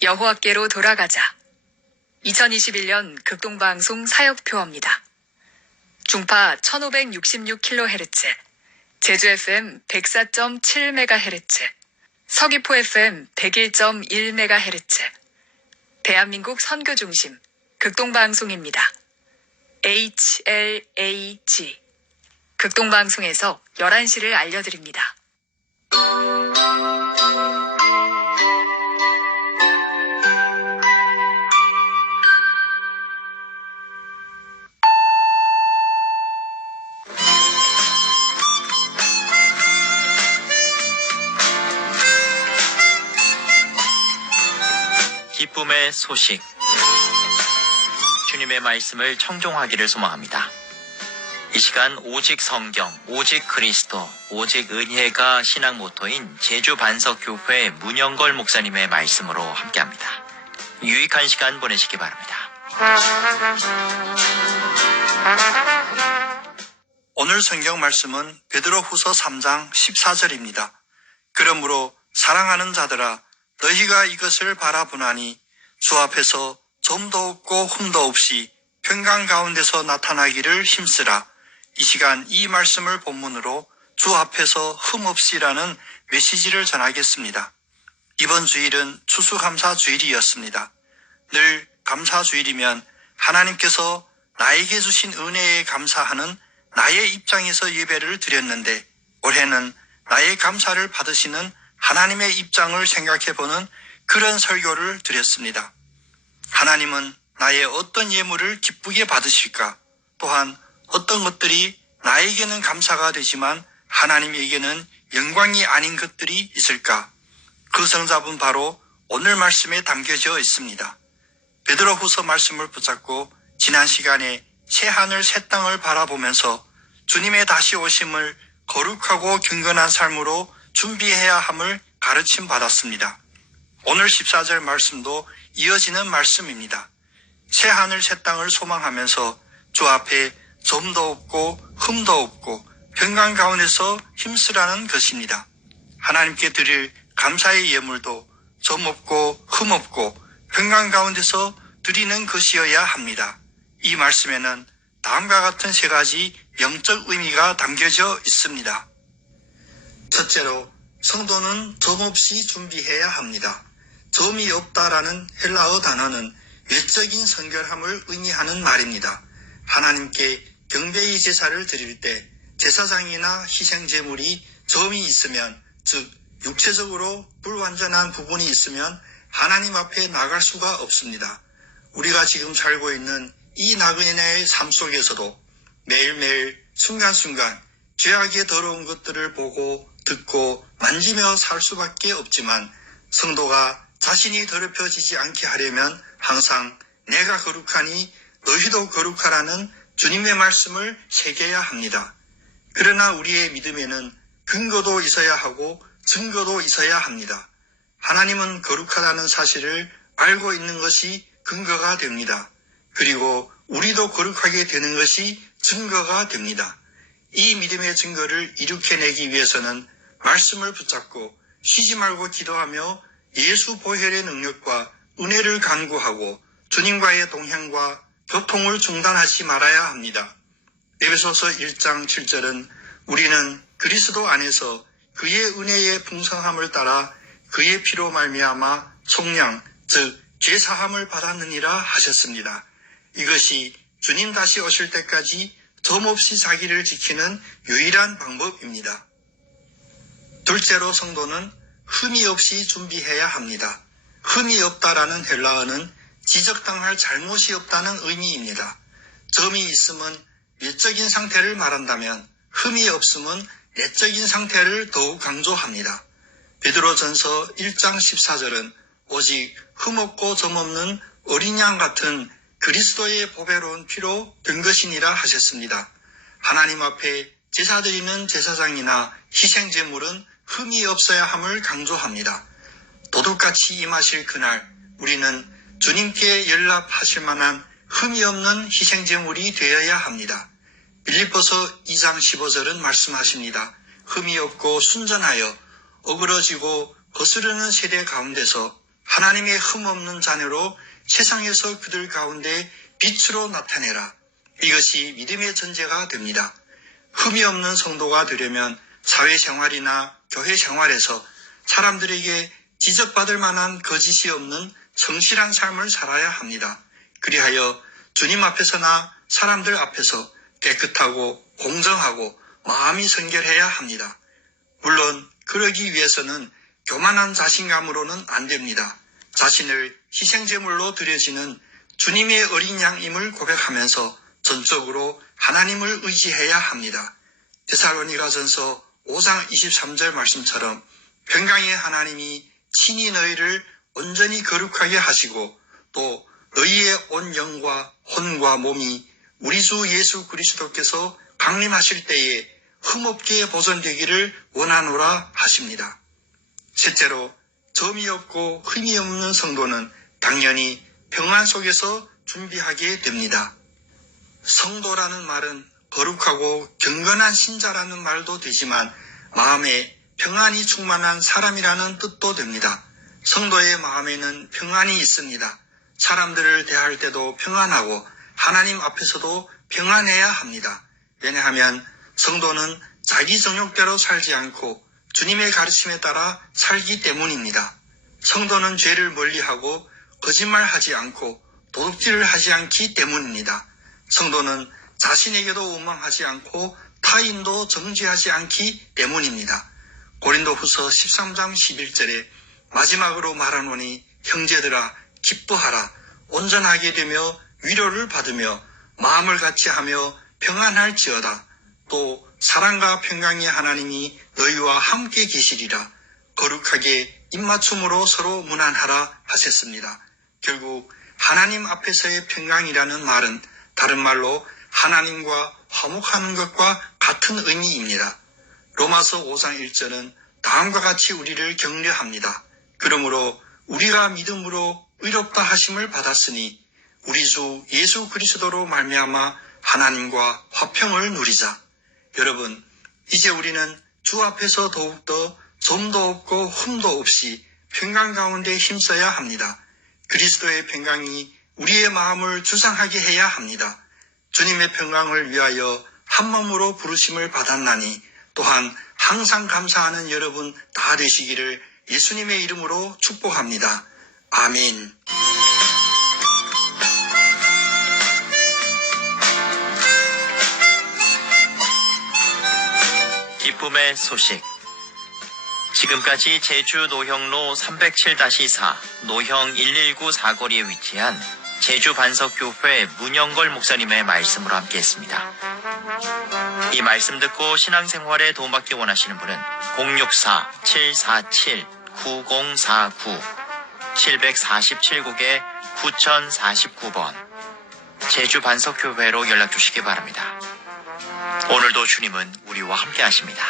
여호와께로 돌아가자. 2021년 극동방송 사역표어입니다. 중파 1566kHz, 제주 FM 104.7MHz, 서귀포 FM 101.1MHz, 대한민국 선교중심 극동방송입니다. HLAG 극동방송에서 11시를 알려드립니다. 기쁨의 소식. 주님의 말씀을 청종하기를 소망합니다. 이 시간 오직 성경, 오직 그리스도, 오직 은혜가 신앙 모토인 제주 반석교회 문영걸 목사님의 말씀으로 함께합니다. 유익한 시간 보내시기 바랍니다. 오늘 성경 말씀은 베드로후서 3장 14절입니다. 그러므로 사랑하는 자들아, 너희가 이것을 바라보나니 주 앞에서 점도 없고 흠도 없이 평강 가운데서 나타나기를 힘쓰라. 이 시간 이 말씀을 본문으로 주 앞에서 흠 없이라는 메시지를 전하겠습니다. 이번 주일은 추수감사 주일이었습니다. 늘 감사 주일이면 하나님께서 나에게 주신 은혜에 감사하는 나의 입장에서 예배를 드렸는데, 올해는 나의 감사를 받으시는 하나님의 입장을 생각해보는 그런 설교를 드렸습니다. 하나님은 나의 어떤 예물을 기쁘게 받으실까? 또한 어떤 것들이 나에게는 감사가 되지만 하나님에게는 영광이 아닌 것들이 있을까? 그 정답은 바로 오늘 말씀에 담겨져 있습니다. 베드로후서 말씀을 붙잡고 지난 시간에 새하늘 새 땅을 바라보면서 주님의 다시 오심을 거룩하고 경건한 삶으로 준비해야 함을 가르침 받았습니다. 오늘 14절 말씀도 이어지는 말씀입니다. 새하늘 새 땅을 소망하면서 주 앞에 점도 없고 흠도 없고 평강 가운데서 힘쓰라는 것입니다. 하나님께 드릴 감사의 예물도 점 없고 흠 없고 평강 가운데서 드리는 것이어야 합니다. 이 말씀에는 다음과 같은 세 가지 영적 의미가 담겨져 있습니다. 첫째로, 성도는 점 없이 준비해야 합니다. 점이 없다라는 헬라어 단어는 외적인 성결함을 의미하는 말입니다. 하나님께 경배의 제사를 드릴 때 제사장이나 희생제물이 점이 있으면, 즉 육체적으로 불완전한 부분이 있으면 하나님 앞에 나갈 수가 없습니다. 우리가 지금 살고 있는 이 나그네의 삶 속에서도 매일매일 순간순간 죄악의 더러운 것들을 보고 듣고 만지며 살 수밖에 없지만, 성도가 자신이 더럽혀지지 않게 하려면 항상 내가 거룩하니 너희도 거룩하라는 주님의 말씀을 새겨야 합니다. 그러나 우리의 믿음에는 근거도 있어야 하고 증거도 있어야 합니다. 하나님은 거룩하다는 사실을 알고 있는 것이 근거가 됩니다. 그리고 우리도 거룩하게 되는 것이 증거가 됩니다. 이 믿음의 증거를 일으켜내기 위해서는 말씀을 붙잡고 쉬지 말고 기도하며 예수 보혈의 능력과 은혜를 간구하고 주님과의 동행과 교통을 중단하지 말아야 합니다. 에베소서 1장 7절은 우리는 그리스도 안에서 그의 은혜의 풍성함을 따라 그의 피로 말미암아 속량, 즉 죄사함을 받았느니라 하셨습니다. 이것이 주님 다시 오실 때까지 점없이 자기를 지키는 유일한 방법입니다. 둘째로, 성도는 흠이 없이 준비해야 합니다. 흠이 없다라는 헬라어는 지적당할 잘못이 없다는 의미입니다. 점이 있으면 외적인 상태를 말한다면 흠이 없으면 내적인 상태를 더욱 강조합니다. 베드로전서 1장 14절은 오직 흠없고 점없는 어린 양 같은 그리스도의 보배로운 피로 된 것이니라 하셨습니다. 하나님 앞에 제사드리는 제사장이나 희생제물은 흠이 없어야 함을 강조합니다. 도둑같이 임하실 그날 우리는 주님께 연락하실 만한 흠이 없는 희생제물이 되어야 합니다. 빌립보서 2장 15절은 말씀하십니다. 흠이 없고 순전하여 어그러지고 거스르는 세대 가운데서 하나님의 흠없는 자녀로 세상에서 그들 가운데 빛으로 나타내라. 이것이 믿음의 전제가 됩니다. 흠이 없는 성도가 되려면 사회생활이나 교회 생활에서 사람들에게 지적받을 만한 거짓이 없는 성실한 삶을 살아야 합니다. 그리하여 주님 앞에서나 사람들 앞에서 깨끗하고 공정하고 마음이 성결해야 합니다. 물론 그러기 위해서는 교만한 자신감으로는 안 됩니다. 자신을 희생제물로 드려지는 주님의 어린 양임을 고백하면서 전적으로 하나님을 의지해야 합니다. 데살로니가전서 5장 23절 말씀처럼 평강의 하나님이 친히 너희를 온전히 거룩하게 하시고 또 너희의 온 영과 혼과 몸이 우리 주 예수 그리스도께서 강림하실 때에 흠없게 보존되기를 원하노라 하십니다. 실제로 점이 없고 흠이 없는 성도는 당연히 평안 속에서 준비하게 됩니다. 성도라는 말은 거룩하고 경건한 신자라는 말도 되지만 마음에 평안이 충만한 사람이라는 뜻도 됩니다. 성도의 마음에는 평안이 있습니다. 사람들을 대할 때도 평안하고 하나님 앞에서도 평안해야 합니다. 왜냐하면 성도는 자기 정욕대로 살지 않고 주님의 가르침에 따라 살기 때문입니다. 성도는 죄를 멀리하고 거짓말하지 않고 도둑질을 하지 않기 때문입니다. 성도는 자신에게도 원망하지 않고 타인도 정죄하지 않기 때문입니다. 고린도후서 13장 11절에 마지막으로 말하노니 형제들아 기뻐하라. 온전하게 되며 위로를 받으며 마음을 같이하며 평안할지어다. 또 사랑과 평강의 하나님이 너희와 함께 계시리라. 거룩하게 입맞춤으로 서로 문안하라 하셨습니다. 결국 하나님 앞에서의 평강이라는 말은 다른 말로 하나님과 화목하는 것과 같은 의미입니다. 로마서 5장 1절은 다음과 같이 우리를 격려합니다. 그러므로 우리가 믿음으로 의롭다 하심을 받았으니 우리 주 예수 그리스도로 말미암아 하나님과 화평을 누리자. 여러분, 이제 우리는 주 앞에서 더욱더 점도 없고 흠도 없이 평강 가운데 힘써야 합니다. 그리스도의 평강이 우리의 마음을 주장하게 해야 합니다. 주님의 평강을 위하여 한 몸으로 부르심을 받았나니 또한 항상 감사하는 여러분 다 되시기를 예수님의 이름으로 축복합니다. 아멘. 기쁨의 소식. 지금까지 제주 노형로 307-4 노형 119 사거리에 위치한 제주 반석교회 문영걸 목사님의 말씀으로 함께했습니다. 이 말씀 듣고 신앙생활에 도움받기 원하시는 분은 064-747-9049 747국에 9049번 제주 반석교회로 연락 주시기 바랍니다. 오늘도 주님은 우리와 함께 하십니다.